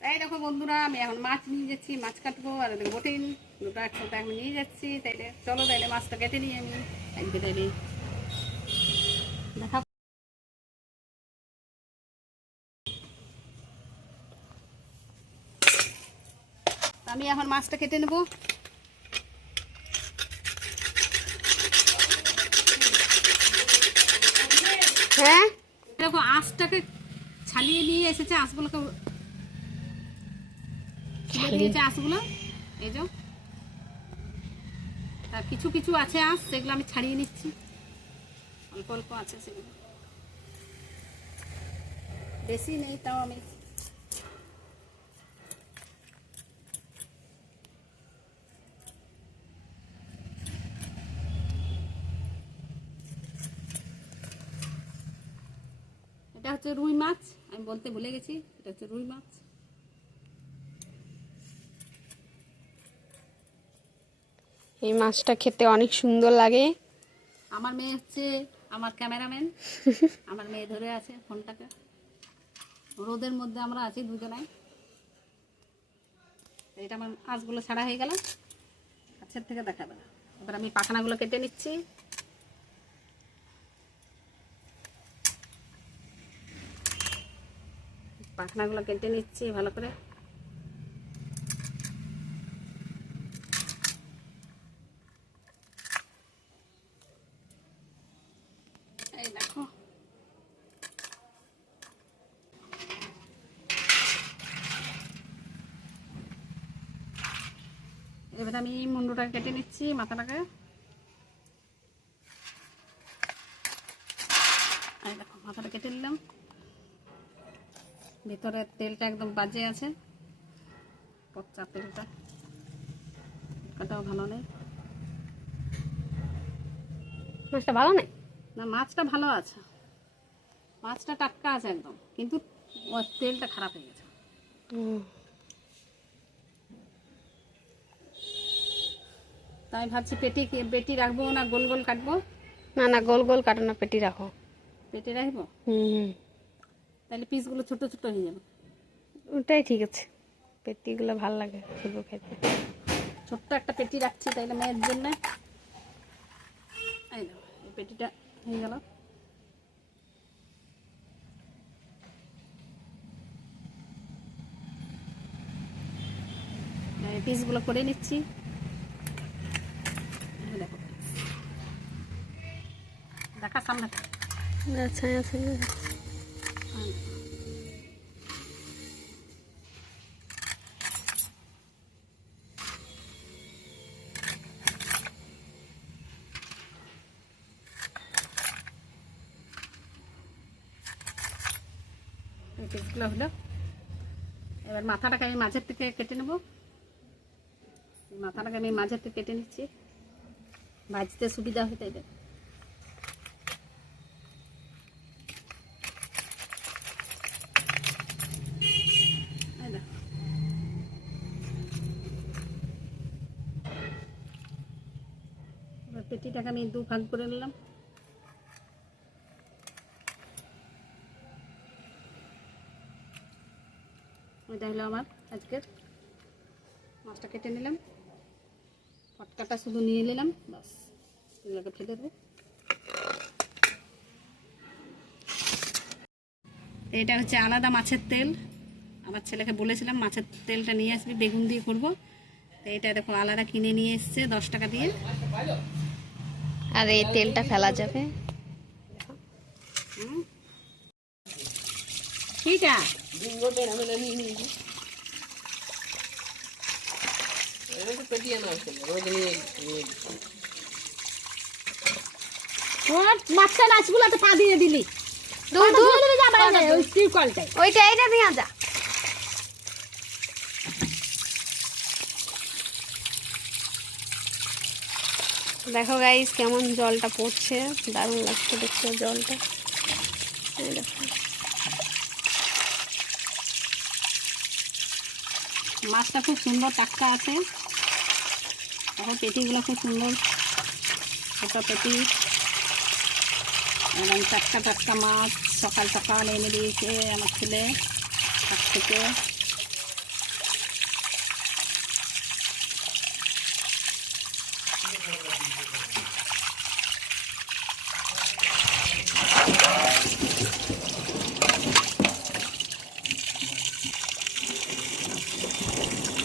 তাই দেখো বন্ধুরা, আমি এখন মাছ নিয়ে যাচ্ছি, মাছ কাটবো। আর বোটিন দুটো একসাথে আমি নিয়ে যাচ্ছি। তাইলে চলো, তাইলে মাছটা কেটে নিই আমি একদিন তাইলে দেখা। আমি এখন মাছটা কেটে নেবো। হ্যাঁ দেখো আঁশটাকে ছালিয়ে নিয়ে এসেছে, আঁশগুলোকে তুলে দিয়েছে আঁশগুলো। এই যে তার কিছু কিছু আছে আঁশ, সেগুলো আমি ছাড়িয়ে নিচ্ছি। অল্প অল্প আছে, সেগুলো বেশি নেই, তাও আমি এটা হচ্ছে রুই মাছ, আমি বলতে ভুলে গেছি, এটা হচ্ছে রুই মাছ। এই মাছটা খেতে অনেক সুন্দর লাগে। আমার মেয়ে হচ্ছে আমার ক্যামেরাম্যান। আমার মেয়ে ধরে আছে ফোনটাকে। রোদের মধ্যে আমরা আছি দুজনাই। এটা আমার আঁশগুলো ছাড়া হয়ে গেল, কাছের থেকে দেখাবে না। এবার আমি পাখনাগুলো কেটে নিচ্ছি। পাখনাগুলো কেটে নিচ্ছি ভালো করে। এই দেখো, এবার আমি মুন্ডুটাকে কেটে নিচ্ছি, মাথাটাকে। এই দেখো, মাথাটা কেটে নিলাম। ভিতরে তেলটা একদম বাজে আছে, পচা তেলটা, কাটাও ভালো নেই। মাছটা ভালো নেই না, মাছটা ভালো আছে, মাছটা টাটকা আছে একদম, কিন্তু ওর তেলটা খারাপ হয়ে গেছে। তাই ভাবছি পেটি রাখবো না গোল গোল কাটবো। না না, গোল গোল কাটো না, পেটি রাখো। পেটে রাখবো, তাহলে পিসগুলো ছোট ছোট হয়ে যাবে। ওটাই ঠিক আছে, পেটিগুলো ভালো লাগে খেতে। ছোট্ট একটা পেটি রাখছি তাইলে মেয়ের জন্য। এই দেখো, এই পেটিটা হয়ে গেল। পিসগুলো করে নিচ্ছি। দেখো, দেখা সামনে। আচ্ছা আচ্ছা, পিসগুলো হলো। এবার মাথাটাকে আমি মাঝের থেকে কেটে নেব। মাথাটাকে আমি মাঝের থেকে কেটে নিচ্ছি, ভাজতে সুবিধা হয় তাই। এবার পেটিটাকে আমি দু ভাগ করে নিলাম। এটা হলো আমার আজকের মাছটা কেটে নিলাম, পটকাটা শুধু নিয়ে নিলাম, বাস এগুলোকে ফেলে দেবো। এটা হচ্ছে আলাদা মাছের তেল। আমার ছেলেকে বলেছিলাম মাছের তেলটা নিয়ে আসবি, বেগুন দিয়ে করবো। তো এটা দেখো আলাদা কিনে নিয়ে এসছে 10 টাকা দিয়ে। আর এই তেলটা ফেলা যাবে। ঠিক আছে, মাছটা নাচগুলোতে পা দিয়ে দিলি, ওইটা এইটা নিয়ে যা। দেখো গাইস কেমন জলটা পড়ছে, দারুণ লাগছে দেখছো জলটা। এই দেখো, মাছটা খুব সুন্দর টাটকা আছে। দেখো পেটিগুলো খুব সুন্দর, ছোটো পেটি, এবং টাটকা টাটকা মাছ সকাল সকাল এনে দিয়েছে আমার ছেলে। তার থেকে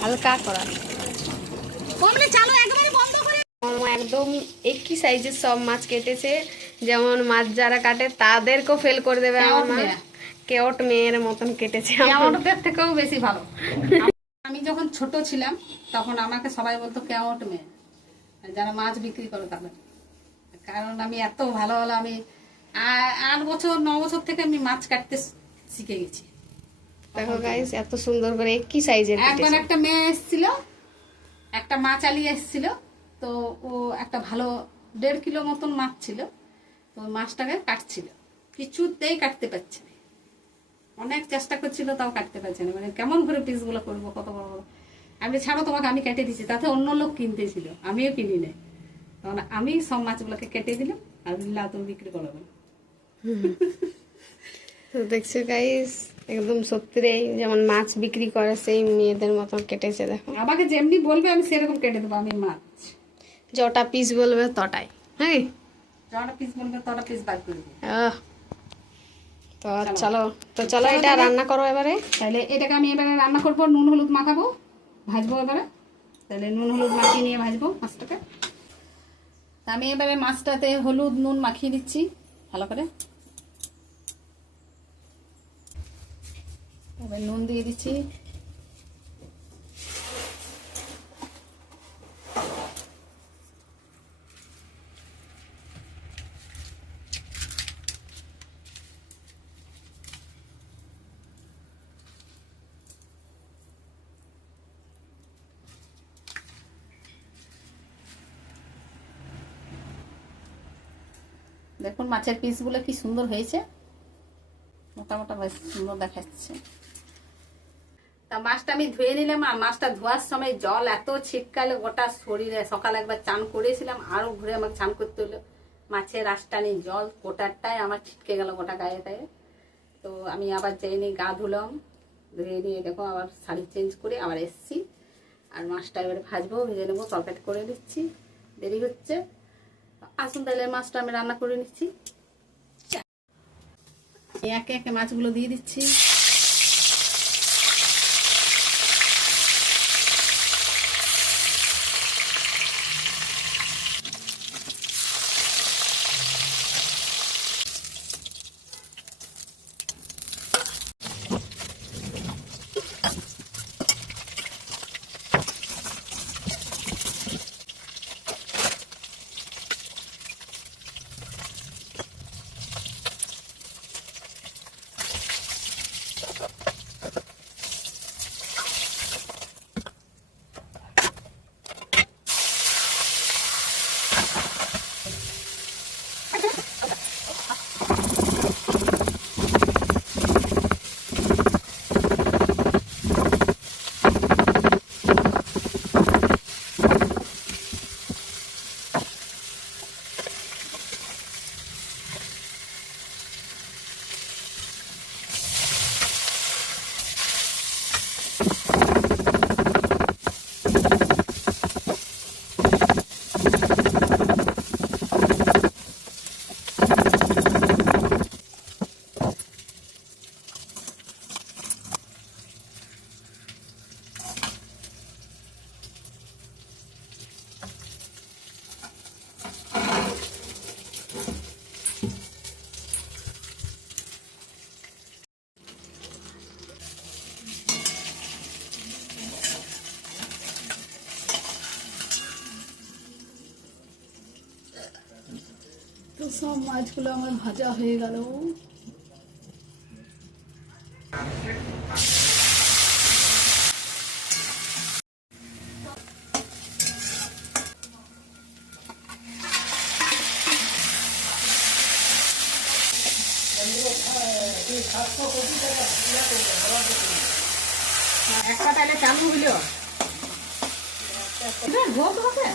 হালকা করা। চালো একবারে বন্ধ করে। আমার মা একদম একই সাইজের সব মাছ কেটেছে, যেমন মাছ যারা কাটে তাদেরকেও ফেল করে দেবে। আমার মা কেওট মেয়ের মতন কেটেছে, কেওটদের থেকেও বেশি ভালো। আমি যখন ছোট ছিলাম তখন আমাকে সবাই বলতো কেওট মেয়ে, যারা মাছ বিক্রি করে তাদের। কারণ আমি এত ভালো ভালো, আমি 8 বছর 9 বছর থেকে আমি মাছ কাটতে শিখে গেছি। দেখো গাইস এত সুন্দর করে একই সাইজের একবার কেটেছে। একটা মেয়ে এসেছিল, একটা মাছ আলিয়ে এসেছিল, তো ও একটা ভালো 1.5 কিলো মতন মাছ ছিল, তো ওই মাছটাকে কাটছিল, কিছুতেই কাটতে পারছে না। অনেক চেষ্টা করছিল তাও কাটতে পারছে না, মানে কেমন করে পিসগুলো করবো, কত বড় বড়। আমি ছাড়ো, তোমাকে আমি কেটে দিচ্ছি। তাতে অন্য লোক কিনতেছিল, আমিও কিনি নাই। তখন আমি সব মাছগুলোকে কেটে দিলাম আর বললাম তুমি বিক্রি করবে। তো দেখছো গাইস একদম সত্যি যেমন মাছ বিক্রি করে সেই মেয়েদের মতন কেটেছে। দেখো আমাকে যেমনি বলবে আমি সেরকম কেটে দেবো। আমি মাছ যটা পিস বলবে তটাই। হ্যাঁ, যটা পিস বলবে তটা পিস বার করে দেবো। তো চলো চলো এটা রান্না করো এবারে। তাহলে এটাকে আমি এবারে রান্না করবো, নুন হলুদ মাখাবো, ভাজবো এবারে। তাহলে নুন হলুদ মাখিয়ে নিয়ে ভাজবো মাছটাকে। তা আমি এবারে মাছটাতে হলুদ নুন মাখিয়ে দিচ্ছি ভালো করে। এবার নুন দিয়ে দিচ্ছি, দেখুন মাছের পিসগুলো কি সুন্দর হয়েছে, মোটা মোটা বেশ সুন্দর দেখাচ্ছে। তা মাছটা আমি ধুয়ে নিলাম, আর মাছটা ধোয়ার সময় জল এত ছিটকালো গোটা শরীরে। সকালে একবার চান করেছিলাম, আরো ঘুরে আমাকে চান করতে হলো। মাছের রাসটানি জল গোটারটাই আমার ছিটকে গেল গোটা গায়ে গায়ে। তো আমি আবার যেয়ে নিয়ে গা ধুলাম, ধুয়ে নিয়ে দেখো আবার শাড়ি চেঞ্জ করে আবার এসছি। আর মাছটা এবারে ভাজবো, ভেজে নেবো, তরকারি করে নিচ্ছি, দেরি হচ্ছে। আসুন তাহলে মাছটা আমি রান্না করে নিচ্ছি। একে একে মাছগুলো দিয়ে দিচ্ছি। তো সব মাছগুলো আমার ভাজা হয়ে গেল। একটা তাহলে চালু হইল ভোগ হবে।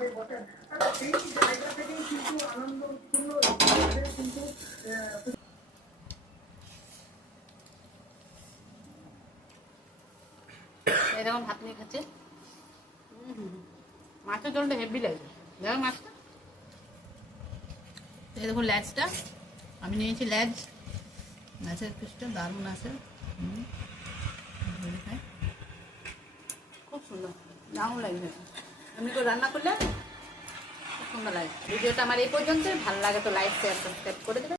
এই দেখুন ভাত নিয়ে খাচ্ছে। মাছের জলটা হেভি লাগছে, দেখো মাছটা। এই দেখুন ল্যাজটা, আমি নিয়েছি ল্যাজ, মাছের পিসটা দারুণ আছে। খুব সুন্দর, দারুণ লাগবে। এমনি করে রান্না করলে খুব সুন্দর লাগে। ভিডিওটা আমার এই পর্যন্ত, ভালো লাগে তো লাইক শেয়ার সাবস্ক্রাইব করে দেবেন।